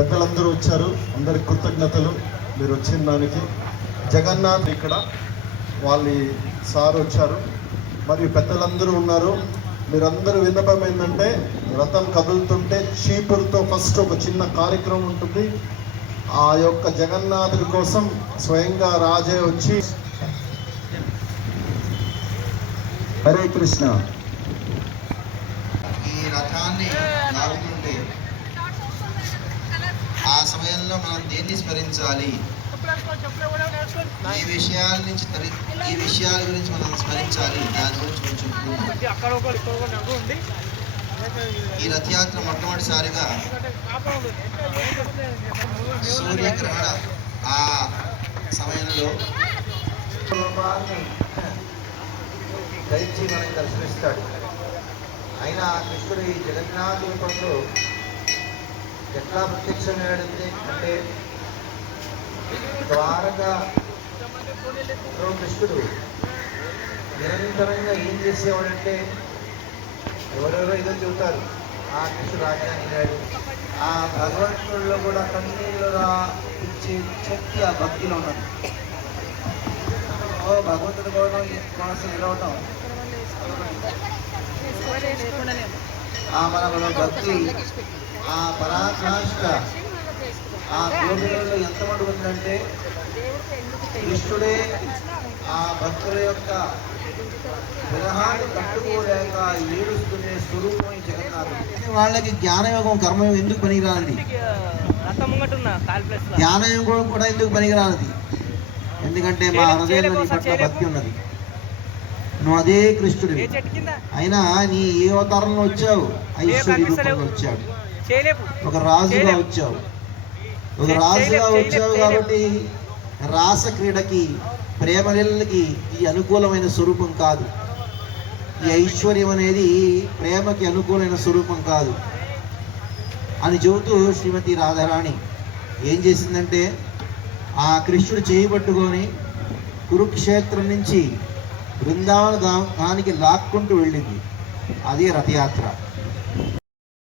పెద్దలందరూ వచ్చారు, అందరికి కృతజ్ఞతలు మీరు వచ్చిన దానికి. జగన్నాథ్ ఇక్కడ వాళ్ళ సార్ వచ్చారు, మరియు పెద్దలందరూ ఉన్నారు. మీరందరూ విన్నపం ఏంటంటే, రథం కదులుతుంటే చీపురుతో ఫస్ట్ ఒక చిన్న కార్యక్రమం ఉంటుంది. ఆ యొక్క జగన్నాథుడి కోసం స్వయంగా రాజే వచ్చి హరే కృష్ణ ఈ రథాన్ని లాగుతుంటే ఆ సమయంలో మనం దేన్ని స్మరించాలి, ఈ విషయాల గురించి మనం స్మరించాలి, దాని గురించి కొంచెం ఈ రథయాత్ర మొట్టమొదటిసారిగా సూర్యగ్రహణ ఆ సమయంలో ధరించి మనకి దర్శనమిస్తాడు. అయినా కృష్ణుడు ఈ జగన్నాథ రూపంలో ఎట్లా ప్రత్యక్షమయ్యాడంటే అంటే ద్వారకలో కృష్ణుడు నిరంతరంగా ఏం చేసేవాడంటే, ఎవరెవరో ఏదో చెబుతారు, ఆ కృష్ణుడు రాజధాని వెళ్ళాడు, ఆ భగవంతుడిలో కూడా కన్నీళ్ళు ఇచ్చే శక్తి ఆ భక్తిలో ఉన్నది. భగవంతుడి కోసం నిలవటం మన భక్తి ఆ పరాకాష్ఠ ఆ గోపికలలో ఎంతమంది ఉందంటే, కృష్ణుడే ఆ భక్తుల యొక్క విరహాన్ని తట్టుకోలేక ఏడుస్తునే స్వరూపం ఈ జగన్నాథుడు. వాళ్ళకి జ్ఞానయోగం కర్మయోగం ఎందుకు పనికిరానిది, జ్ఞానయోగం కూడా ఎందుకు పనికిరానిది, ఎందుకంటే మా హృదయంలో నీ పట్ల భక్తి ఉన్నది. నువ్వు అదే కృష్ణుడు. అయినా నీ ఏ అవతారంలో వచ్చావు, ఐశ్వర్య రూపంలో వచ్చావు, ఒక రాజుగా వచ్చావు, కాబట్టి రాస క్రీడకి ప్రేమలీలకి ఈ అనుకూలమైన స్వరూపం కాదు. ఈ ఐశ్వర్యం అనేది ప్రేమకి అనుకూలమైన స్వరూపం కాదు అని చెబుతూ శ్రీమతి రాధారాణి ఏం చేసిందంటే, ఆ కృష్ణుడు చేయబట్టుకొని కురుక్షేత్రం నుంచి బృందావన దానికి లాక్కుంటూ వెళ్ళింది. అదే రథయాత్ర.